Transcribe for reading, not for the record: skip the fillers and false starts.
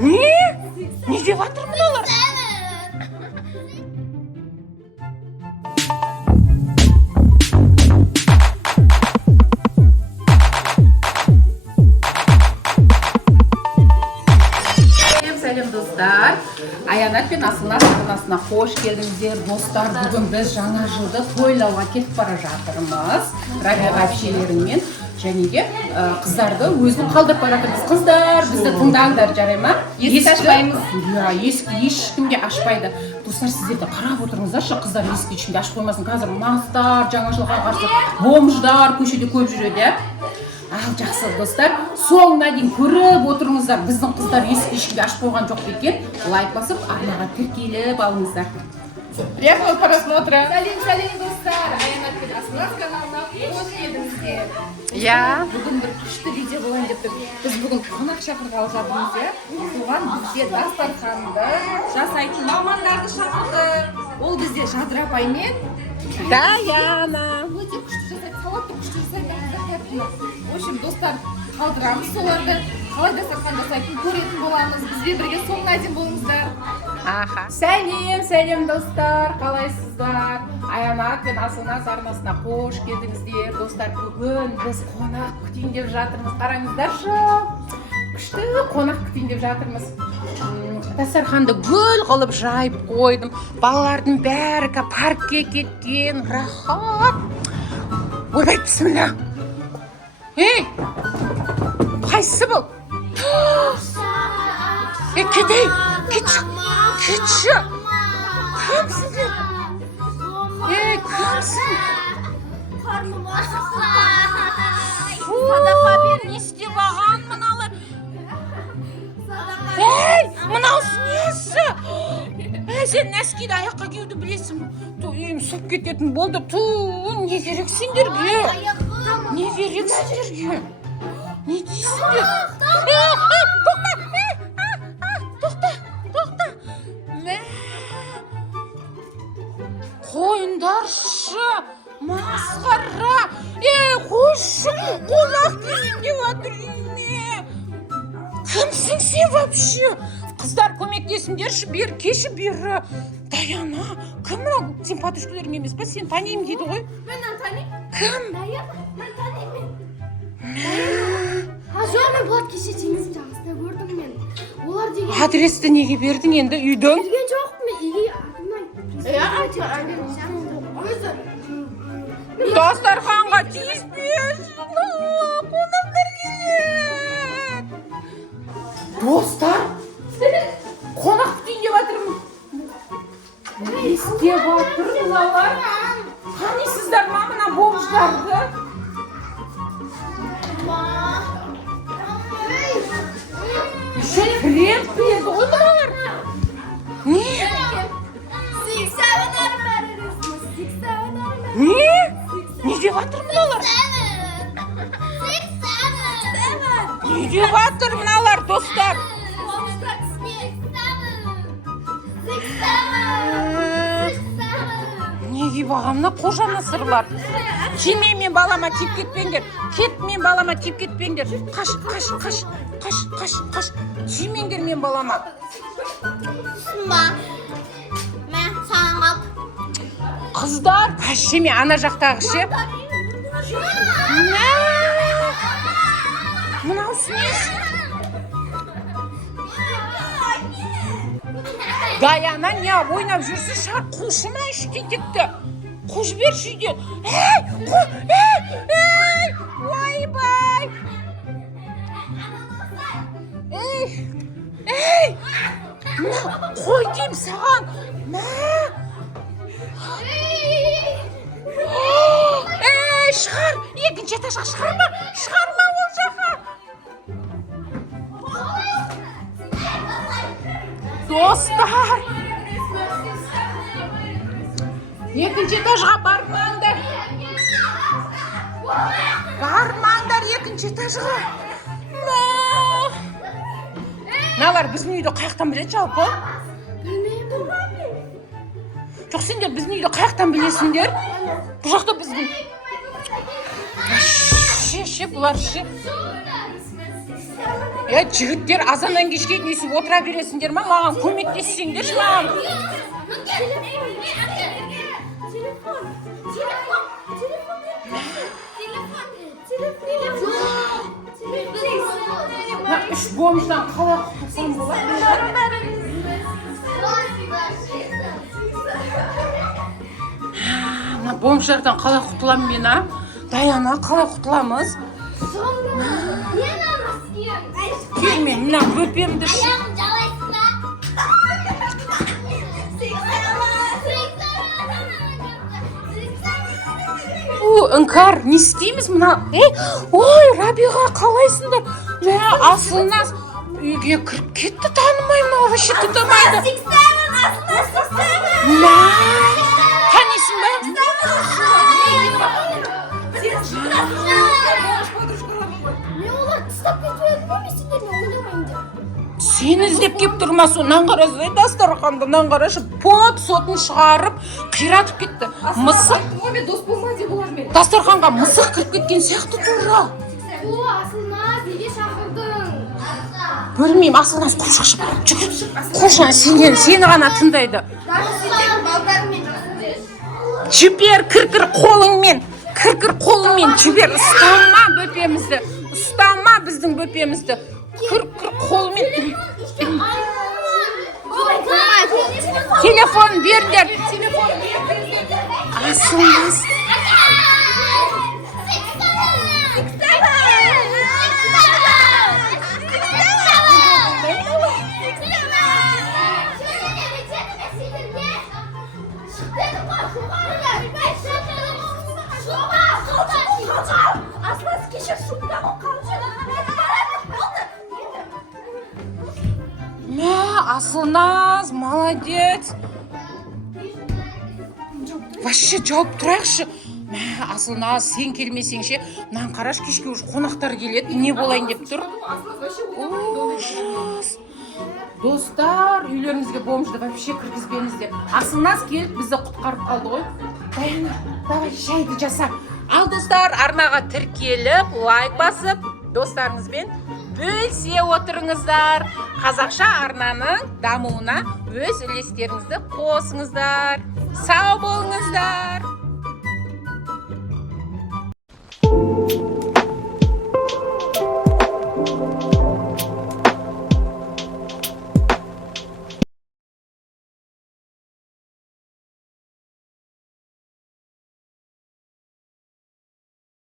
Не деп жатыр мыналар? Сәлем достар. Аянат пен Асылназ арнасына қош келдіңіздер. Достар, бүгін біз жаңа жылды тойлауға кетіп бара жатырмыз. Рабиға әпшелерімен және де қыздарды өзін қалдырып бара жатырмыз. Қыздар, бізді тыңдаңдар, жарай ма? Есік ашпаймыз. Иә, есікті ешкім де ашпайды. Достар, сіздер де қарап отырыңыздаршы, қыздар есікті ешкім де ашып қоймасын. Қазір мастар, жаңа жылға қарсы бомждар көшеде көп жүреді. Ал жақсы достар, соңына дейін көріп отырыңыздар. Біздің қыздар есік ешкімге ашып қойған жоқ екен. Лайк басып, арнаға тіркеліп алыңыздар. Приятного просмотра. Сәлем достар, Аянат пен Асылназ каналына қош келдіңіздер. Бүгін бір күшті видео болайын деп тұр. Біз бүгін қонақ шақырғалы жатырмыз, соған бізде дастарханды жасайтын мамандарды шақырды. Ол бізде Жадыра апай мен Даяна. өте күшті жасайды, сауатты күшті жасайды. В общем, достар, қалдырамыз соларды. Қалай дастархан жасайтын көретін боламыз. Бізбен бірге соңына дейін болыңыздар. Сәлем достар, қалайсыздар? Аянат пен Асылназ арнасына қош келдіңіздер. Достар, бүгін біз қонақ күтейін деп жатырмыз. Қараңыздаршы, күшті қонақ күтейін деп жатырмыз. Дастарханды гүл қылып жайып қойдым. Балалардың бәрі паркке кеткен. Рахат. Ойбай, бісміллә. Ей, қайсы бұл? Кедей, кетші. Кімсіңдер? Кімсің? Садақа бер, не істеп аған мыналар? Мынаусы несі? Сен нәскиді аяққа кеуді білесің. Үйім сұп кететін болды. Не керек сендерге? Не керек сендерге? Не дейсіңдер? Тоқта. Қойындаршы, масқара. Қойшы, қонақ келейін деп жатыр үйіне. Кімсің сен вообще? Қыздар, көмектесіңдерші, бері кеші бері. Даяна, кім мынау? Сен подружкаларың емес па? Сен танимын дейді ғой. Мен танимын. Кім? Даяна, мен танимын. Жоқ, мен болат кеше теңіздің жағасында көрдім мен. Олар деген... Адресті неге бердің енді үйдің? Берген жоқ мен, үйге Дастарханға тиіспеш. Қонақтар келеді. Достар, қонақ күтейін деп жатырмын. Не істеп жатыр мыналар? Танисыздар ма мына бомждарды? Тренд берді ғой мыналар. Не? Не деп жатыр мыналар? Не деп жатыр мыналар, достар? Неге бағамына қожаны сырлар? Тиме мен балама тиіп кетпеңдер. Кет мен балама тиіп кетпеңдер. Қаш. Тимеңдер мен балама. Қыздар, қашы мен ана жақтағы ше. Мынаусы несі? Даяна не ойнап жүрсі шар қушы ма іштетекті? Қуш берші үйден. Ойбай. Қой дейм саған. Шығар, екінші этажға шығарма ол жаққа. Достар, екінші этажға бармаңдар. Екінші этажға. Налар біздің үйді қаяқтан біледі жалпы? Жоқ, сендер біздің үйді қаяқтан білесіңдер? Бұл жақта біздің... Ше, бұлар ше. Я жігіттер азаннан кешке дейін өйсіп отыра бересіңдер ма? Маған көмектессеңдерші маған. Мына үш бомждан қалай құтылсам болады? Мына бомждардан қалай құтыламын мен, а? Даяна, қалай құтыламыз? Келме, мына бөпемді іңкар, не істейміз мына? Ой, Рабиға, қалайсыңдар? Асылназ үйге кіріп кетті, танымаймын, вообще тұтамайды. Танисың ба? Сені іздеп кеп тұрмас, онан қарасы, дастарханды, онан қарашы, пот сотын шығарып, қиратып кетті. Мысық, дастарханға мысық кіріп кеткен сияқты тұра. Бөлмеймін, Асылназ, қуып шықшы, қушы, сені ғана тыңдайды. Жібер, кір қолыңмен, жібер, ұстама бөпемізді, ұстама біздің бөпемізді. Кір қолмен. Телефон бердер. Асылназ. Асылназ, молодец. Вообще жауап тұрайықшы. Асылназ, сен келмесең ше, мынаны қараш, кешке уже қонақтар келеді, не болайын деп тұр. Достар, үйлеріңізге бомжды вообще кіргізбеңіздер. Асылназ келіп бізді құтқарып қалды ғой. Даяна, давай шайды жаса. Ал достар, арнаға тіркеліп, лайк басып, достарыңызбен бөлісе отырыңыздар. Қазақша арнаның дамуына өз үлестеріңізді қосыңыздар. Сау болыңыздар.